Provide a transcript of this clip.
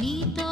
నీతో